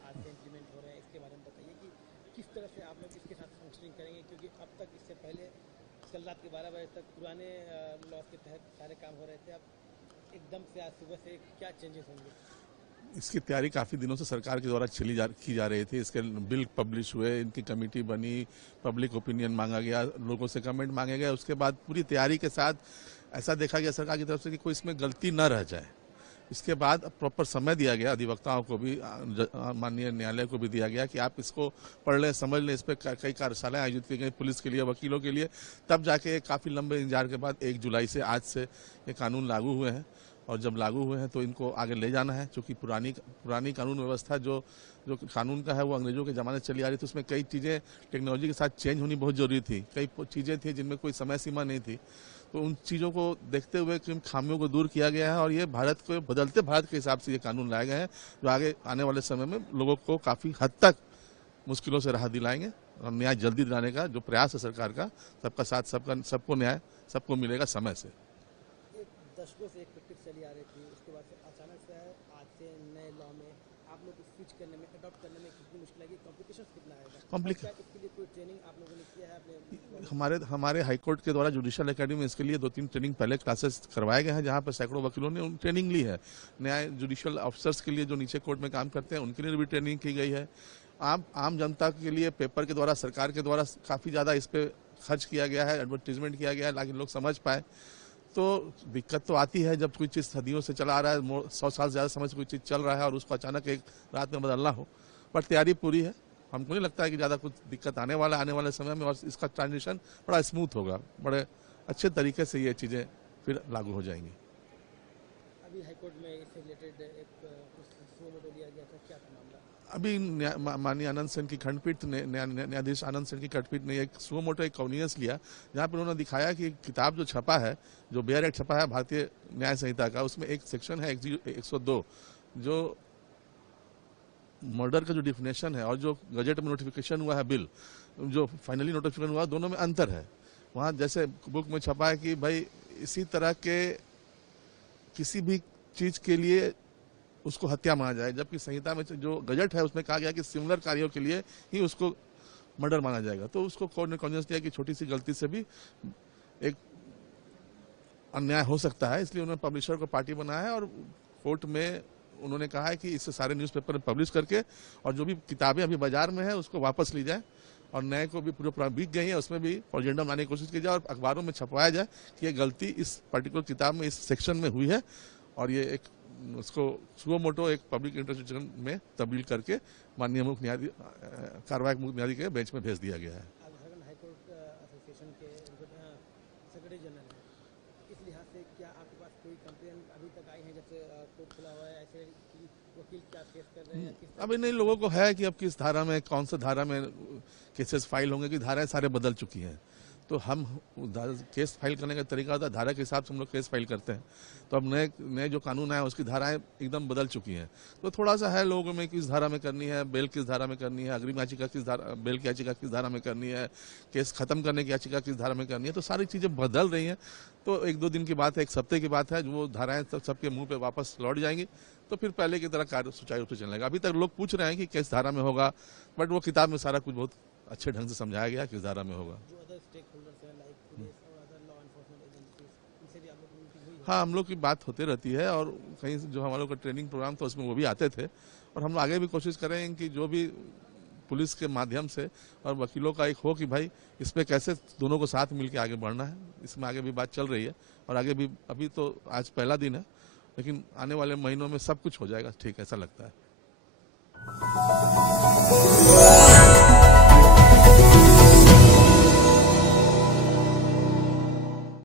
आज से इम्प्लीमेंट हो रहे हैं, इसके बारे में बताइए कि किस तरह से आप लोग इसके साथ फंक्शनिंग करेंगे, क्योंकि अब तक इससे पहले कल रात के 12 बजे तक पुराने लॉ के तहत सारे काम हो रहे थे। अब एकदम से आज सुबह से क्या चेंजेस होंगे? इसकी तैयारी काफ़ी दिनों से सरकार के द्वारा की जा रही थी। इसके बिल पब्लिश हुए, इनकी कमेटी बनी, पब्लिक ओपिनियन मांगा गया, लोगों से कमेंट मांगे गए। उसके बाद पूरी तैयारी के साथ ऐसा देखा गया सरकार की तरफ से कि कोई इसमें गलती न रह जाए। इसके बाद प्रॉपर समय दिया गया, अधिवक्ताओं को भी, माननीय न्यायालय को भी दिया गया कि आप इसको पढ़ लें, समझ लें। इस पर कई कार्यशालाएं आयोजित की गई पुलिस के लिए, वकीलों के लिए। तब जाके काफ़ी लंबे इंतजार के बाद 1 जुलाई से आज से ये कानून लागू हुए हैं। और जब लागू हुए हैं तो इनको आगे ले जाना है, क्योंकि पुरानी कानून व्यवस्था जो कानून का है वो अंग्रेजों के ज़माने से चली आ रही थी। उसमें कई चीज़ें टेक्नोलॉजी के साथ चेंज होनी बहुत ज़रूरी थी। कई चीज़ें थी जिनमें कोई समय सीमा नहीं थी। तो उन चीज़ों को देखते हुए किन खामियों को दूर किया गया है और ये भारत को, बदलते भारत के हिसाब से ये कानून लाए गए हैं, जो आगे आने वाले समय में लोगों को काफ़ी हद तक मुश्किलों से राहत दिलाएंगे। और न्याय जल्दी दिलाने का जो प्रयास है सरकार का, सबका साथ, सबको न्याय सबको मिलेगा समय से। दशकों से एक प्रैक्टिस चली आ रही थी, उसके बाद से अचानक से आज से नए लॉ में आप लोग को स्विच करने में, अडॉप्ट करने में कितनी मुश्किल आएगी, कॉम्प्लिकेशन कितना आएगा? क्या इसके लिए कोई ट्रेनिंग आप लोगों ने किया है अपने? हमारे हाईकोर्ट के द्वारा जुडिशियल एकेडमी में इसके लिए 2-3 ट्रेनिंग पहले क्लासेस करवाए गए हैं, जहां पर सैकड़ों वकीलों ने ट्रेनिंग ली है। न्याय जुडिशियल ऑफिसर्स के लिए जो नीचे कोर्ट में काम करते हैं उनके लिए भी ट्रेनिंग की गई है। आम जनता के लिए पेपर के द्वारा, सरकार के द्वारा काफ़ी ज़्यादा इस पर खर्च किया गया है, एडवर्टीजमेंट किया गया है, ताकि लोग समझ पाए। तो दिक्कत तो आती है जब कोई चीज़ सदियों से चला आ रहा है, 100 साल से ज़्यादा समय से कोई चीज़ चल रहा है और उसको अचानक एक रात में बदलना हो। पर तैयारी पूरी है, हमको नहीं लगता है कि ज़्यादा कुछ दिक्कत आने वाले समय में, और इसका ट्रांजिशन बड़ा स्मूथ होगा, बड़े अच्छे तरीके से ये चीज़ें फिर लागू हो जाएंगी। अभी हाईकोर्ट में इससे रिलेटेड एक सुओ मोटो लिया गया था, क्या था मामला? अभी माननीय आनंद सेन की खंडपीठ ने, न्यायाधीश आनंद सेन की खंडपीठ ने एक सुओ मोटो एक कॉन्वियंस लिया, जहाँ पर उन्होंने दिखाया कि किताब जो छपा है, जो बेयर एक्ट छपा है भारतीय न्याय संहिता का, उसमें एक सेक्शन है 102 जो मर्डर का जो डिफिनेशन है और जो गजट में नोटिफिकेशन हुआ है बिल, जो फाइनली नोटिफिकेशन हुआ, दोनों में अंतर है। वहाँ जैसे बुक में छपा है कि भाई इसी तरह के किसी भी चीज के लिए उसको हत्या माना जाए, जबकि संहिता में जो गजट है उसमें कहा गया कि सिमिलर कार्यों के लिए ही उसको मर्डर माना जाएगा। तो उसको कोर्ट ने कॉन्वियंस दिया कि छोटी सी गलती से भी एक अन्याय हो सकता है, इसलिए उन्होंने पब्लिशर को पार्टी बनाया है और कोर्ट में उन्होंने कहा है कि इससे सारे न्यूज़पेपर में पब्लिश करके और जो भी किताबें अभी बाजार में है उसको वापस ली जाए, और नए को भी पूरा बिक गई है उसमें भी ऑर्जेंडम लाने की कोशिश की जाए और अखबारों में छपवाया जाए कि ये गलती इस पर्टिकुलर किताब में, इस सेक्शन में हुई है, और ये एक उसको सुओ मोटो एक पब्लिक इंटरसेक्शन में तब्दील करके माननीय मुख्य न्यायाधीश, कार्यवाहक मुख्य न्यायाधीश के बेंच में भेज दिया गया है। हाईकोर्ट एसोसिएशन के सेक्रेटरी जनरल हैं, इस लिहाज से क्या आपके पास कोई कंप्लेन अभी तक आई है, जैसे कोर्ट खुला हुआ है, ऐसे वकील क्या फेस कर रहे हैं? अभी नहीं, लोगों को है कि अब किस धारा में, कौन सा धारा में केसेस फाइल होंगे, कि धाराएं सारे बदल चुकी हैं। तो हम केस फाइल करने का तरीका होता है, धारा के हिसाब से हम लोग केस फाइल करते हैं। तो अब नए जो कानून आए उसकी धाराएं एकदम बदल चुकी हैं। तो थोड़ा सा है लोगों में किस धारा में करनी है, बेल किस धारा में करनी है, अग्रिम याचिका किस धारा, बेल की याचिका किस धारा में करनी है, केस खत्म करने की याचिका किस धारा में करनी है। तो सारी चीज़ें बदल रही हैं। तो 1-2 दिन की बात है, 1 हफ्ते की बात है, वो धाराएं सबके मुँह पर वापस लौट जाएंगी, तो फिर पहले की तरह कार्य सुचारू रूप से चलने लगा। अभी तक लोग पूछ रहे हैं कि किस धारा में होगा, बट वो किताब में सारा कुछ बहुत अच्छे ढंग से समझाया गया किस धारा में होगा। हाँ, हम लोग की बात होते रहती है, और कहीं जो हम लोग का ट्रेनिंग प्रोग्राम था उसमें वो भी आते थे, और हम आगे भी कोशिश करेंगे कि जो भी पुलिस के माध्यम से और वकीलों का एक हो कि भाई इस पे कैसे दोनों को साथ मिलकर आगे बढ़ना है। इसमें आगे भी बात चल रही है, और आगे भी, अभी तो आज पहला दिन है, लेकिन आने वाले महीनों में सब कुछ हो जाएगा ठीक, ऐसा लगता है।